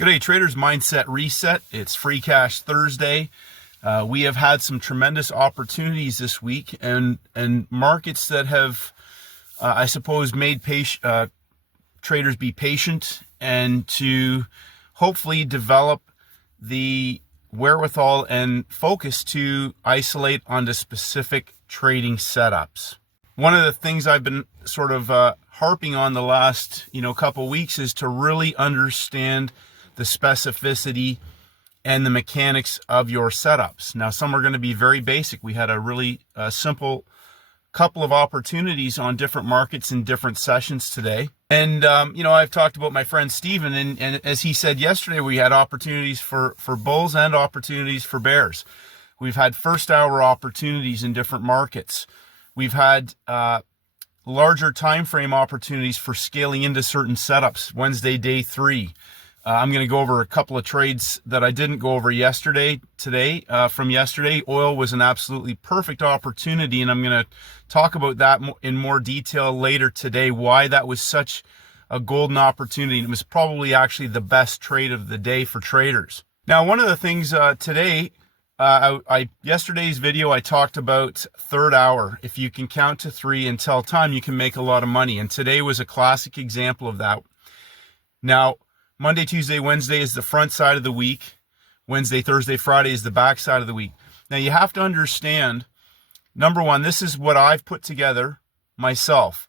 G'day traders, Mindset Reset. It's Free Cash Thursday. We have had some tremendous opportunities this week and markets that have, I suppose, made traders be patient and to hopefully develop the wherewithal and focus to isolate onto specific trading setups. One of the things I've been sort of harping on the last couple weeks is to really understand the specificity and the mechanics of your setups. Now, some are going to be very basic. We had a really simple couple of opportunities on different markets in different sessions today. And, I've talked about my friend Steven, and as he said yesterday, we had opportunities for bulls and opportunities for bears. We've had first hour opportunities in different markets. We've had larger time frame opportunities for scaling into certain setups. Wednesday, day 3. I'm going to go over a couple of trades that I didn't go over today. From yesterday, oil was an absolutely perfect opportunity, and I'm going to talk about that in more detail later today, why that was such a golden opportunity. And it was probably actually the best trade of the day for traders. Now, one of the things today, yesterday's video, I talked about third hour. If you can count to 3 and tell time, you can make a lot of money. And today was a classic example of that. Now, Monday, Tuesday, Wednesday is the front side of the week. Wednesday, Thursday, Friday is the back side of the week. Now, you have to understand, number one, this is what I've put together myself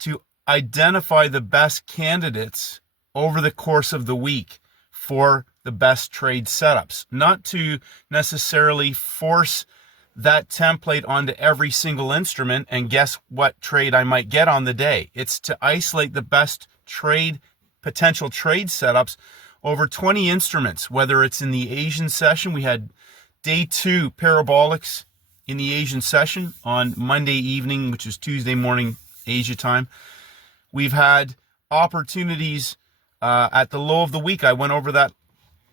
to identify the best candidates over the course of the week for the best trade setups, not to necessarily force that template onto every single instrument and guess what trade I might get on the day. It's to isolate the best potential trade setups over 20 instruments, whether it's in the Asian session. We had day 2 parabolics in the Asian session on Monday evening, which is Tuesday morning Asia time. We've had opportunities at the low of the week. I went over that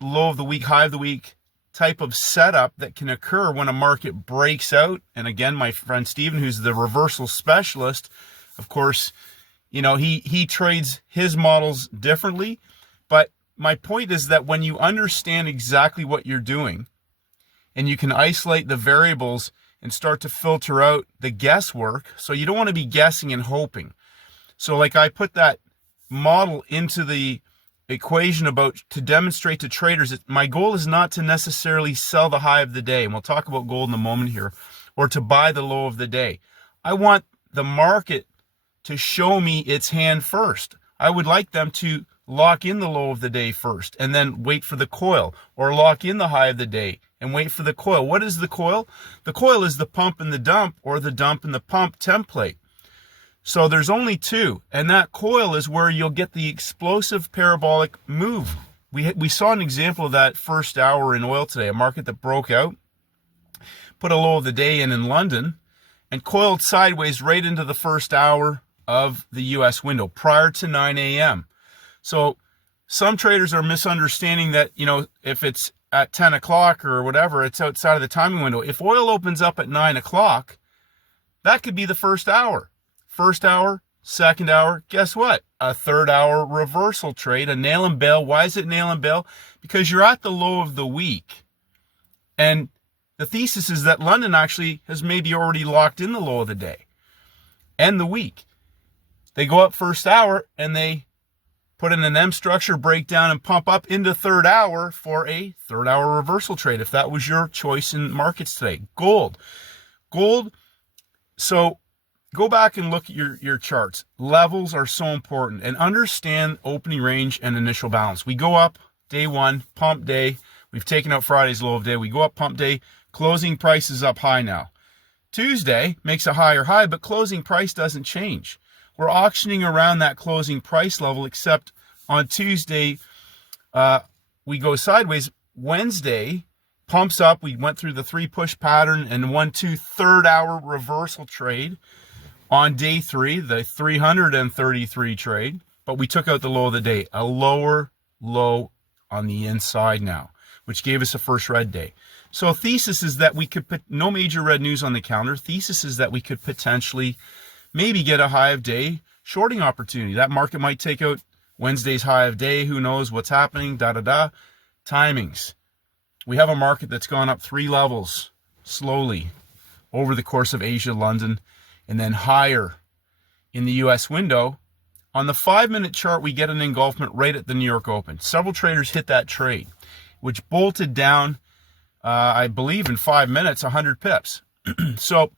low of the week, high of the week type of setup that can occur when a market breaks out. And again, my friend Steven, who's the reversal specialist, of course, he trades his models differently. But my point is that when you understand exactly what you're doing and you can isolate the variables and start to filter out the guesswork, so you don't want to be guessing and hoping. So like I put that model into the equation to demonstrate to traders, my goal is not to necessarily sell the high of the day, and we'll talk about gold in a moment here, or to buy the low of the day. I want the market to show me its hand first. I would like them to lock in the low of the day first and then wait for the coil, or lock in the high of the day and wait for the coil. What is the coil? The coil is the pump and the dump, or the dump and the pump template. So there's only 2, and that coil is where you'll get the explosive parabolic move. We saw an example of that first hour in oil today, a market that broke out, put a low of the day in London, and coiled sideways right into the first hour of the US window prior to 9 a.m. So some traders are misunderstanding that, if it's at 10 o'clock or whatever, it's outside of the timing window. If oil opens up at 9 o'clock, that could be the first hour. First hour, second hour, guess what? A third hour reversal trade, a nail and bail. Why is it nail and bail? Because you're at the low of the week. And the thesis is that London actually has maybe already locked in the low of the day and the week. They go up first hour and they put in an M structure, break down, and pump up into third hour for a third hour reversal trade, if that was your choice in markets today. Gold. So go back and look at your charts. Levels are so important, and understand opening range and initial balance. We go up day 1, pump day. We've taken out Friday's low of day. We go up pump day. Closing price is up high now. Tuesday makes a higher high, but closing price doesn't change. We're auctioning around that closing price level, except on Tuesday, we go sideways. Wednesday pumps up. We went through the 3 push pattern and 1-2 third hour reversal trade on day 3, the 333 trade, but we took out the low of the day, a lower low on the inside now, which gave us a first red day. So thesis is that we could put no major red news on the calendar. Thesis is that we could potentially maybe get a high of day shorting opportunity. That market might take out Wednesday's high of day, who knows what's happening, Timings. We have a market that's gone up 3 levels slowly over the course of Asia, London, and then higher in the US window. On the 5-minute chart, we get an engulfment right at the New York Open. Several traders hit that trade, which bolted down, I believe in 5 minutes, 100 pips. So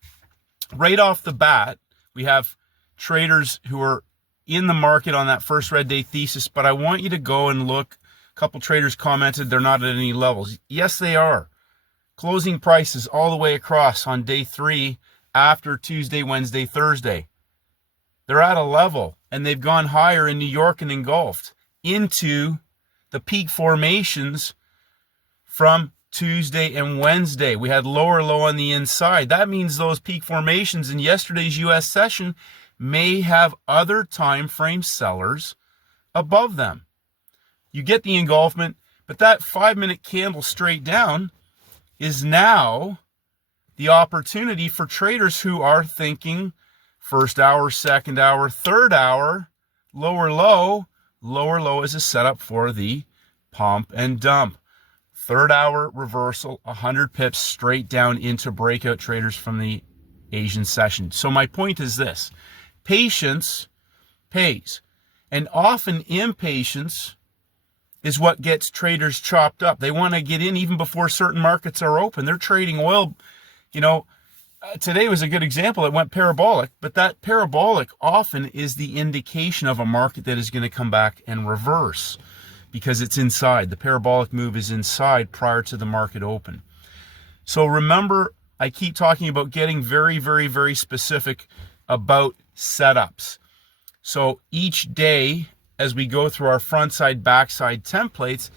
right off the bat, we have traders who are in the market on that first red day thesis, but I want you to go and look. A couple traders commented they're not at any levels. Yes, they are. Closing prices all the way across on day 3 after Tuesday, Wednesday, Thursday. They're at a level, and they've gone higher in New York and engulfed into the peak formations from Tuesday and Wednesday. We had lower low on the inside. That means those peak formations in yesterday's US session may have other time frame sellers above them. You get the engulfment, but that 5-minute candle straight down is now the opportunity for traders who are thinking first hour, second hour, third hour, lower low. Lower low is a setup for the pump and dump. Third hour reversal, 100 pips straight down into breakout traders from the Asian session. So my point is this: patience pays. And often impatience is what gets traders chopped up. They want to get in even before certain markets are open. They're trading oil. Today was a good example. It went parabolic, but that parabolic often is the indication of a market that is going to come back and reverse because it's inside. The parabolic move is inside prior to the market open. So remember, I keep talking about getting very, very, very specific about setups. So each day, as we go through our front side, back side templates,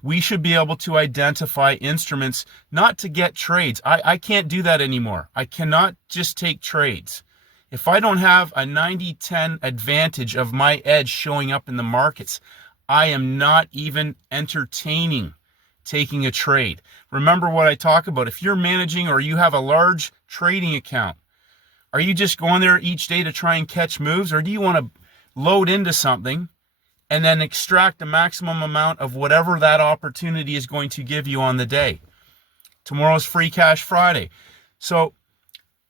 we should be able to identify instruments, not to get trades. I can't do that anymore. I cannot just take trades. If I don't have a 90-10 advantage of my edge showing up in the markets, I am not even entertaining taking a trade. Remember what I talk about. If you're managing or you have a large trading account, are you just going there each day to try and catch moves, or do you want to load into something and then extract the maximum amount of whatever that opportunity is going to give you on the day? Tomorrow's Free Cash Friday. So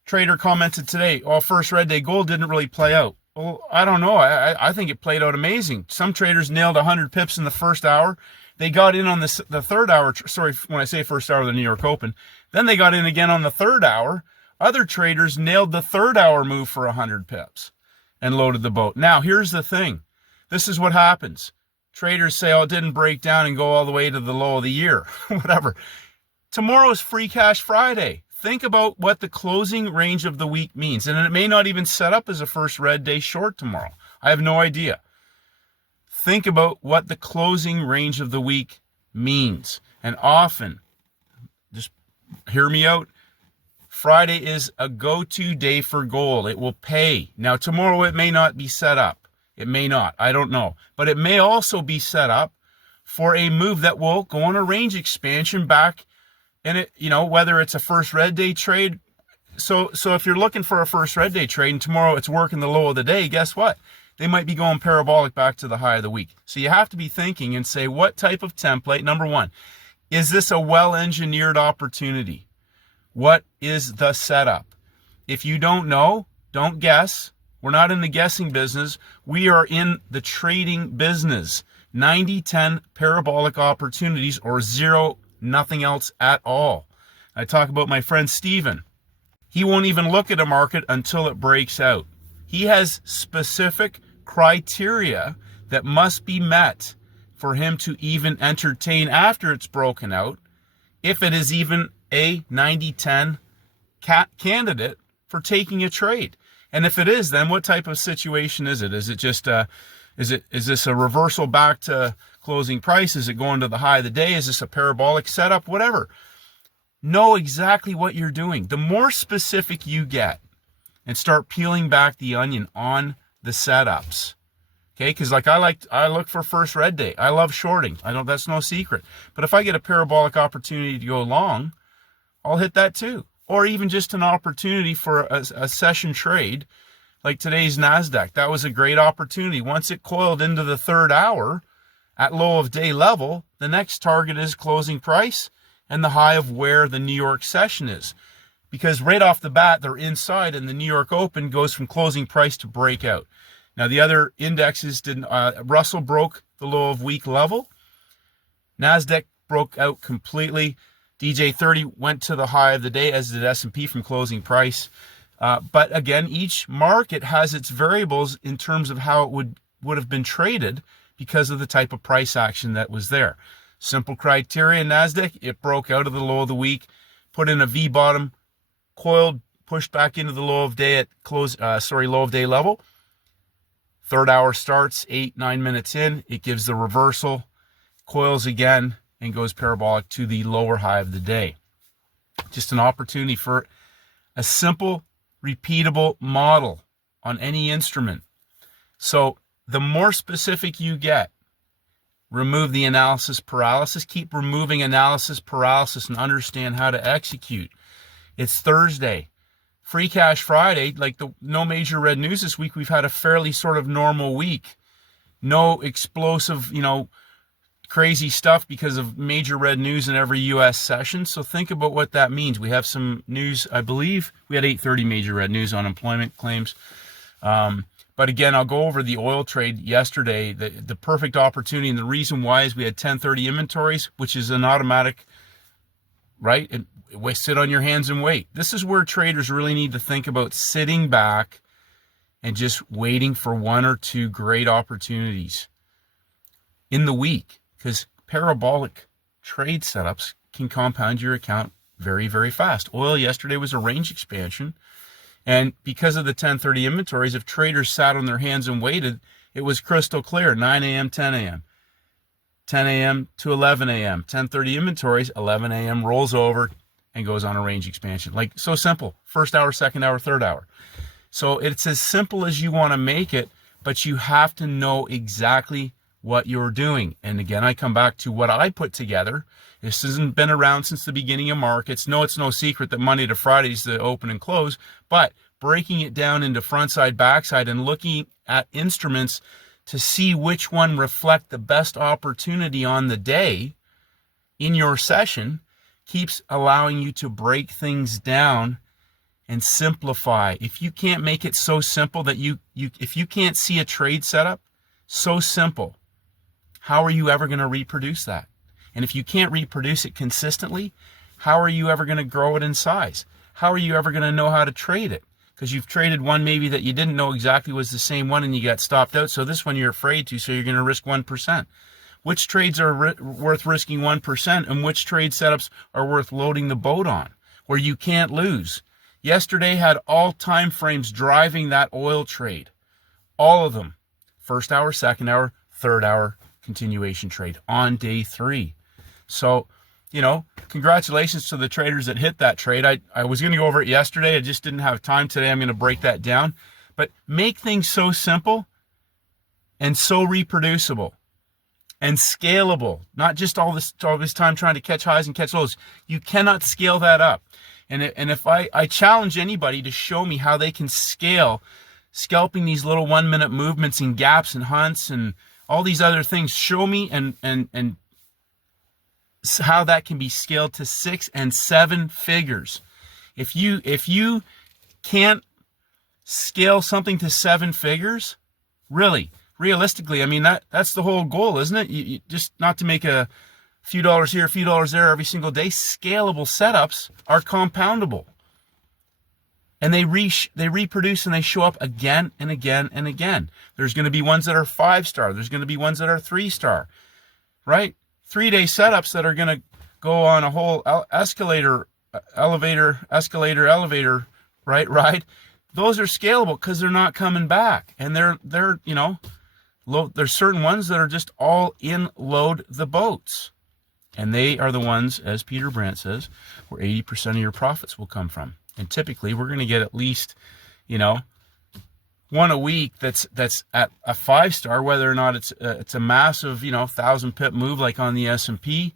trader commented today, first red day gold didn't really play out. Well, I don't know. I think it played out amazing. Some traders nailed 100 pips in the first hour. They got in on the third hour. Sorry, when I say first hour of the New York Open. Then they got in again on the third hour. Other traders nailed the third hour move for 100 pips and loaded the boat. Now, here's the thing. This is what happens. Traders say, it didn't break down and go all the way to the low of the year. Whatever. Tomorrow's Free Cash Friday. Think about what the closing range of the week means. And it may not even set up as a first red day short tomorrow. I have no idea. Think about what the closing range of the week means. And often, just hear me out, Friday is a go-to day for gold. It will pay. Now, tomorrow it may not be set up. It may not. I don't know. But it may also be set up for a move that will go on a range expansion back. And it, whether it's a first red day trade. So if you're looking for a first red day trade and tomorrow it's working the low of the day, guess what? They might be going parabolic back to the high of the week. So you have to be thinking and say, what type of template? Number one, is this a well-engineered opportunity? What is the setup? If you don't know, don't guess. We're not in the guessing business. We are in the trading business. 90-10 parabolic opportunities or zero, nothing else at all. I talk about my friend Steven. He won't even look at a market until it breaks out. He has specific criteria that must be met for him to even entertain after it's broken out, if it is even a 90-10 candidate for taking a trade. And if it is, then what type of situation is it? Is it just is this a reversal back to closing price? Is it going to the high of the day? Is this a parabolic setup? Whatever. Know exactly what you're doing. The more specific you get and start peeling back the onion on the setups. Okay, because I look for first red day. I love shorting. That's no secret. But if I get a parabolic opportunity to go long, I'll hit that too. Or even just an opportunity for a session trade. like today's NASDAQ. That was a great opportunity. Once it coiled into the third hour at low of day level, the next target is closing price and the high of where the New York session is. Because right off the bat, they're inside, and the New York Open goes from closing price to breakout. Now, the other indexes didn't. Russell broke the low of week level. NASDAQ broke out completely. DJ30 went to the high of the day, as did S&P from closing price. But again, each market has its variables in terms of how it would have been traded because of the type of price action that was there. Simple criteria, NASDAQ, it broke out of the low of the week, put in a V bottom, coiled, pushed back into the low of day at low of day level. Third hour starts 8-9 minutes in. It gives the reversal, coils again, and goes parabolic to the lower high of the day. Just an opportunity for a simple, repeatable model on any instrument. So the more specific you get, remove the analysis paralysis. Keep removing analysis paralysis and understand how to execute. It's Thursday. Free Cash Friday, like no major red news this week. We've had a fairly sort of normal week. No explosive, crazy stuff because of major red news in every U.S. session. So think about what that means. We have some news, I believe. We had 8:30 major red news on employment claims. But again, I'll go over the oil trade yesterday. The perfect opportunity, and the reason why is we had 10:30 inventories, which is an automatic, right? And sit on your hands and wait. This is where traders really need to think about sitting back and just waiting for one or two great opportunities in the week, because parabolic trade setups can compound your account very, very fast. Oil yesterday was a range expansion, and because of the 10:30 inventories, if traders sat on their hands and waited, it was crystal clear. 9 a.m., 10 a.m. 10 a.m. to 11 a.m. 10:30 inventories, 11 a.m. rolls over and goes on a range expansion. Like, so simple. First hour, second hour, third hour. So it's as simple as you want to make it, but you have to know exactly what you're doing. And again, I come back to what I put together. This hasn't been around since the beginning of markets. No, it's no secret that Monday to Friday is the open and close, but breaking it down into front side, backside, and looking at instruments to see which one reflect the best opportunity on the day in your session keeps allowing you to break things down and simplify. If you can't make it so simple that if you can't see a trade setup so simple, how are you ever going to reproduce that? And if you can't reproduce it consistently, how are you ever going to grow it in size? How are you ever going to know how to trade it? Because you've traded one maybe that you didn't know exactly was the same one and you got stopped out. So this one you're afraid to, so you're going to risk 1%. Which trades are worth risking 1%, and which trade setups are worth loading the boat on, where you can't lose? Yesterday had all time frames driving that oil trade. All of them. First hour, second hour, third hour continuation trade on day 3. So, congratulations to the traders that hit that trade. I was going to go over it yesterday. I just didn't have time today. I'm going to break that down. But make things so simple and so reproducible and scalable, not just all this time trying to catch highs and catch lows. You cannot scale that up. And if I challenge anybody to show me how they can scale scalping these little 1-minute movements and gaps and hunts and all these other things, show me and how that can be scaled to 6 and 7 figures. If you can't scale something to 7 figures, realistically, I mean, that's the whole goal, isn't it? You just not to make a few dollars here, a few dollars there every single day. Scalable setups are compoundable. And they reproduce and they show up again and again and again. There's going to be ones that are 5-star. There's going to be ones that are 3-star, right? 3-day setups that are going to go on a whole elevator, right, ride. Those are scalable because they're not coming back. And they're there's certain ones that are just all in, load the boats. And they are the ones, as Peter Brandt says, where 80% of your profits will come from. And typically we're going to get at least, one a week that's at a 5-star, whether or not it's a massive, 1,000 pip move like on the S&P.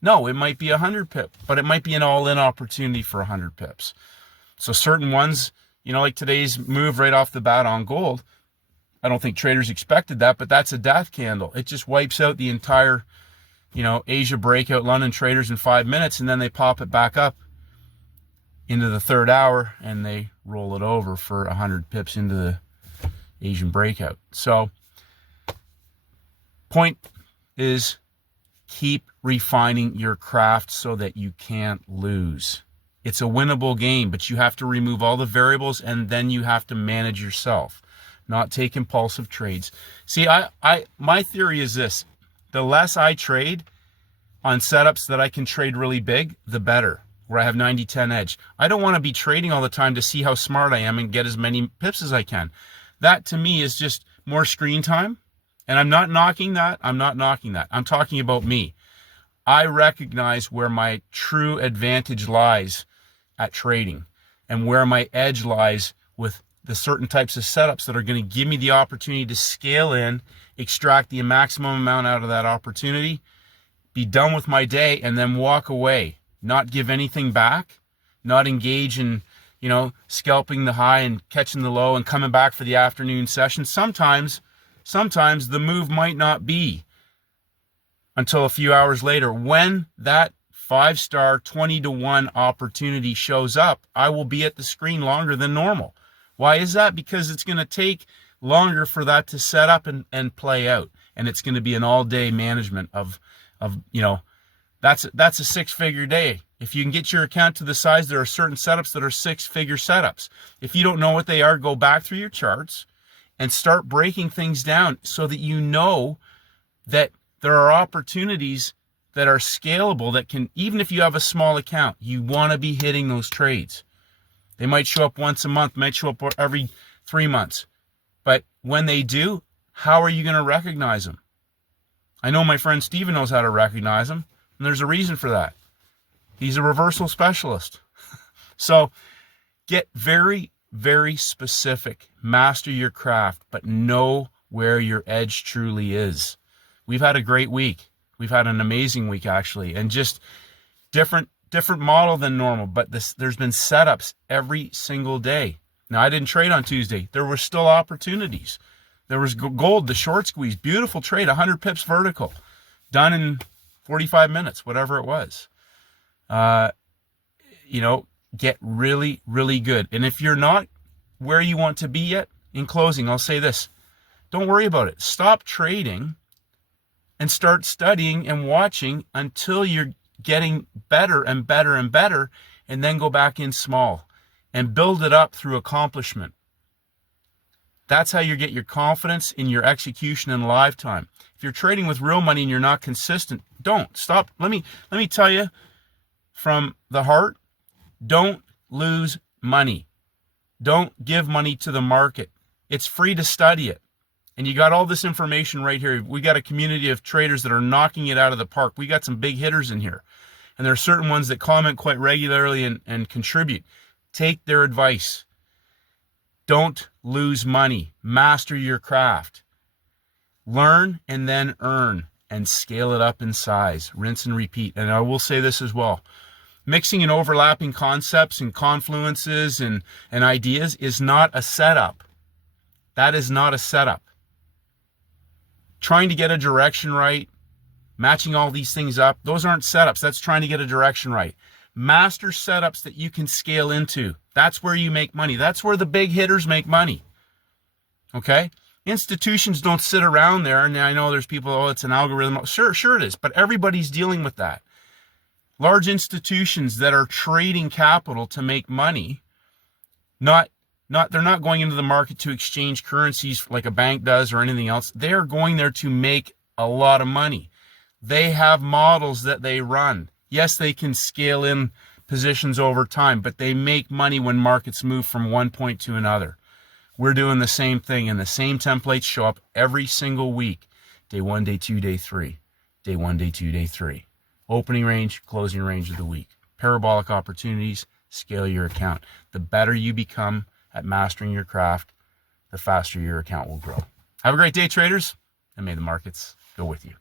No, it might be 100 pip, but it might be an all-in opportunity for 100 pips. So certain ones, You know, like today's move right off the bat on gold. I don't think traders expected that, but that's a death candle. It just wipes out the entire, you know, Asia breakout, London traders in 5 minutes, and then they pop it back up into the third hour and they roll it over for 100 pips into the Asian breakout. So point is, keep refining your craft so that you can't lose. It's a winnable game, but you have to remove all the variables and then you have to manage yourself, not take impulsive trades. See, my theory is this: the less I trade on setups that I can trade really big, the better, where I have 90-10 edge. I don't want to be trading all the time to see how smart I am and get as many pips as I can. That to me is just more screen time. And I'm not knocking that. I'm not knocking that. I'm talking about me. I recognize where my true advantage lies at trading and where my edge lies with the certain types of setups that are going to give me the opportunity to scale in, extract the maximum amount out of that opportunity, be done with my day, and then walk away, not give anything back, not engage in, you know, scalping the high and catching the low and coming back for the afternoon session. Sometimes the move might not be until a few hours later. When that 5-star 20-to-1 opportunity shows up, I will be at the screen longer than normal. Why is that? Because it's going to take longer for that to set up and play out. And it's going to be an all-day management of you know, that's a 6-figure day. If you can get your account to the size, there are certain setups that are 6-figure setups. If you don't know what they are, go back through your charts and start breaking things down so that you know that there are opportunities that are scalable that can, even if you have a small account, you want to be hitting those trades. They might show up once a month, might show up every 3 months. But when they do, how are you going to recognize them? I know my friend Steven knows how to recognize them, and there's a reason for that. He's a reversal specialist. So get very, very specific. Master your craft, but know where your edge truly is. We've had a great week. We've had an amazing week, actually, and just different model than normal, but there's been setups every single day. Now, I didn't trade on Tuesday. There were still opportunities. There was gold, the short squeeze, beautiful trade, 100 pips vertical, done in 45 minutes, whatever it was. You know, get really, really good. And if you're not where you want to be yet, in closing, I'll say this: don't worry about it. Stop trading and start studying and watching until you're getting better and better and better, and then go back in small and build it up through accomplishment. That's how you get your confidence in your execution in lifetime. If you're trading with real money and you're not consistent, don't stop. Let me tell you from the heart, don't lose money. Don't give money to the market. It's free to study it. And you got all this information right here. We got a community of traders that are knocking it out of the park. We got some big hitters in here. And there are certain ones that comment quite regularly and contribute. Take their advice. Don't lose money. Master your craft. Learn and then earn and scale it up in size. Rinse and repeat. And I will say this as well. Mixing and overlapping concepts and confluences and ideas is not a setup. That is not a setup. Trying to get a direction right, matching all these things up, those aren't setups. That's trying to get a direction right. Master setups that you can scale into. That's where you make money. That's where the big hitters make money. Okay? Institutions don't sit around there, and I know there's people, oh, it's an algorithm. Sure it is, but everybody's dealing with that. Large institutions that are trading capital to make money, they're not going into the market to exchange currencies like a bank does or anything else. They are going there to make a lot of money. They have models that they run. Yes, they can scale in positions over time, but they make money when markets move from one point to another. We're doing the same thing, and the same templates show up every single week. Day 1, day 2, day 3. Day 1, day 2, day 3. Opening range, closing range of the week. Parabolic opportunities, scale your account. The better you become at mastering your craft, the faster your account will grow. Have a great day, traders, and may the markets go with you.